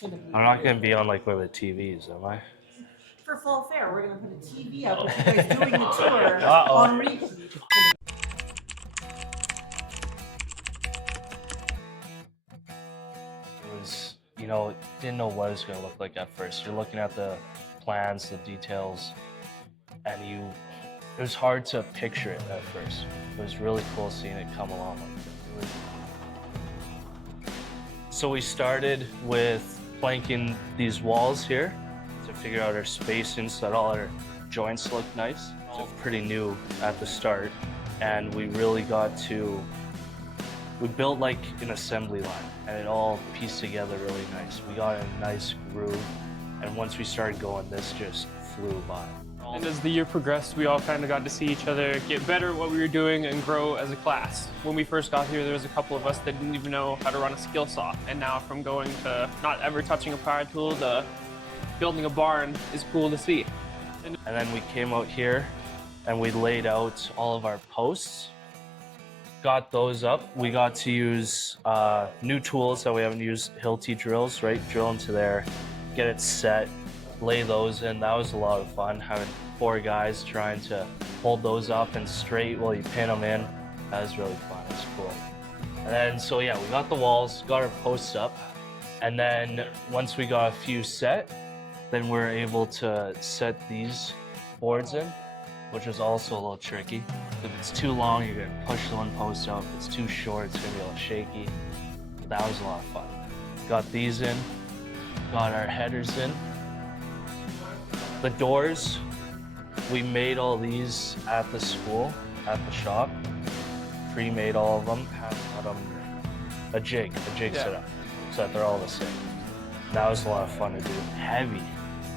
I'm not gonna be on like one of the TVs, am I? For Fall Fair, we're gonna put a TV up with you guys doing the tour Uh-oh. on repeat. It was, didn't know what it was gonna look like at first. You're looking at the plans, the details, and it was hard to picture it at first. It was really cool seeing it come along like that. So we started with planking these walls here to figure out our spacing so that all our joints look nice. It was pretty new at the start, and we really we built like an assembly line, and it all pieced together really nice. We got a nice groove, and once we started going, this just flew by. And as the year progressed, we all kind of got to see each other get better at what we were doing and grow as a class. When we first got here, there was a couple of us that didn't even know how to run a skill saw. And now from going to not ever touching a power tool to building a barn is cool to see. And then we came out here and we laid out all of our posts, got those up. We got to use new tools that we haven't used, Hilti drills, right? Drill into there, get it set, lay those in. That was a lot of fun, having 4 guys trying to hold those up and straight while you pin them in. That was really fun, it was cool. And then, so yeah, we got the walls, got our posts up, and then once we got a few set, then we're able to set these boards in, which was also a little tricky. If it's too long, you're gonna push the one post up. If it's too short, it's gonna be a little shaky. But that was a lot of fun. Got these in, got our headers in. The doors, we made all these at the school, at the shop. Pre-made all of them, had a jig set up, so that they're all the same. That was a lot of fun to do. Heavy.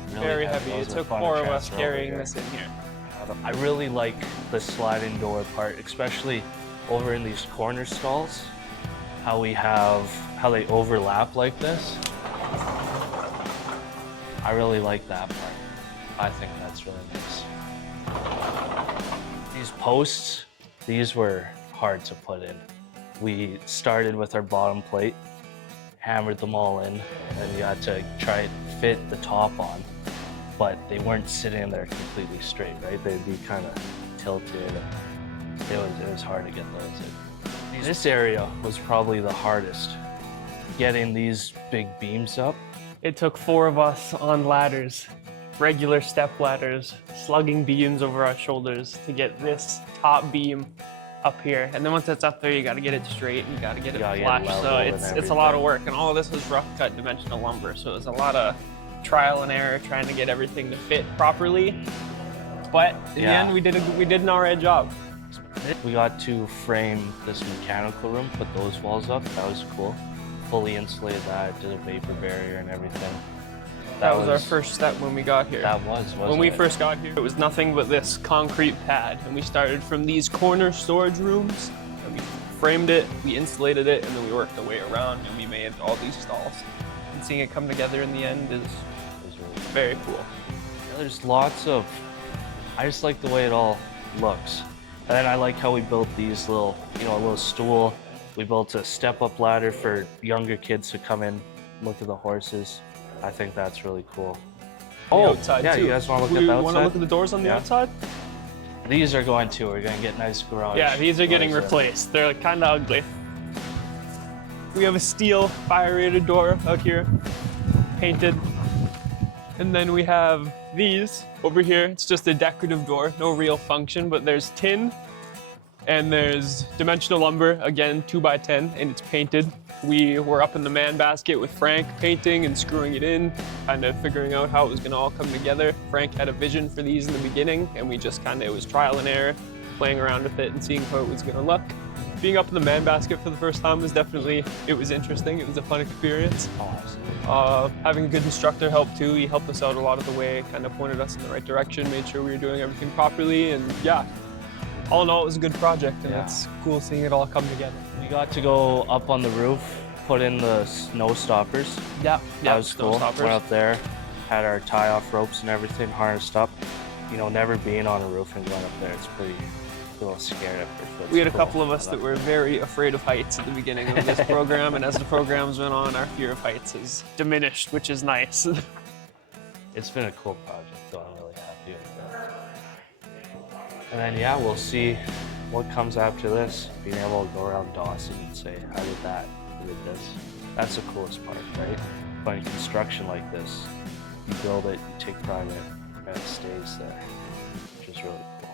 Really Very heavy. It took 4 of us carrying this in here. I really like the sliding door part, especially over in these corner stalls, how they overlap like this. I really like that part. I think that's really nice. These posts, these were hard to put in. We started with our bottom plate, hammered them all in, and you had to try to fit the top on, but they weren't sitting there completely straight, right? They'd be kind of tilted. It was hard to get those in. This area was probably the hardest, getting these big beams up. It took 4 of us on ladders, regular step ladders, slugging beams over our shoulders to get this top beam up here. And then once it's up there, you got to get it straight and you got to get it flush. So it's a lot of work. And all of this was rough cut dimensional lumber. So it was a lot of trial and error trying to get everything to fit properly. But in the end, we did an all right job. We got to frame this mechanical room, put those walls up. That was cool. Fully insulated that, did a vapor barrier and everything. That was our first step when we got here. That wasn't When we first got here, it was nothing but this concrete pad. And we started from these corner storage rooms. And we framed it, we insulated it, and then we worked our way around and we made all these stalls. And seeing it come together in the end is really very cool. Yeah, there's lots of, I just like the way it all looks. And then I like how we built these little, a little stool. We built a step-up ladder for younger kids to come in, look at the horses. I think that's really cool. Outside yeah, too. You guys want to look at the outside? Want to look at the doors on the outside? These are going too. We're going to get nice garage. Yeah, these are getting replaced. They're kind of ugly. We have a steel fire-rated door out here, painted. And then we have these over here. It's just a decorative door, no real function, but there's tin and there's dimensional lumber, again, 2x10, and it's painted. We were up in the man basket with Frank painting and screwing it in, kind of figuring out how it was gonna all come together. Frank had a vision for these in the beginning, and we just it was trial and error, playing around with it and seeing how it was gonna look. Being up in the man basket for the first time was it was interesting. It was a fun experience. Having a good instructor helped too. He helped us out a lot of the way, kind of pointed us in the right direction, made sure we were doing everything properly, and yeah. All in all, it was a good project, and it's cool seeing it all come together. We got to go up on the roof, put in the snow stoppers. Yeah, that was cool. Went up there, had our tie-off ropes and everything harnessed up. Never being on a roof and going up there, it's a little scared at first. But We had a it's cool. couple of us that were very afraid of heights at the beginning of this program, and as the programs went on, our fear of heights has diminished, which is nice. It's been a cool project, though. I'm really happy with it. And then, yeah, we'll see what comes after this. Being able to go around Dawson and say, how did that, how did this? That's the coolest part, right? But in construction like this, you build it, you take pride in it, and it stays there, which is really cool.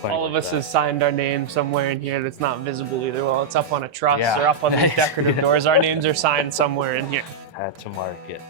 Plenty All of like us that. has signed our name somewhere in here that's not visible either. Well, it's up on a truss Yeah. or up on these decorative Yeah. doors. Our names are signed somewhere in here. Had to mark it.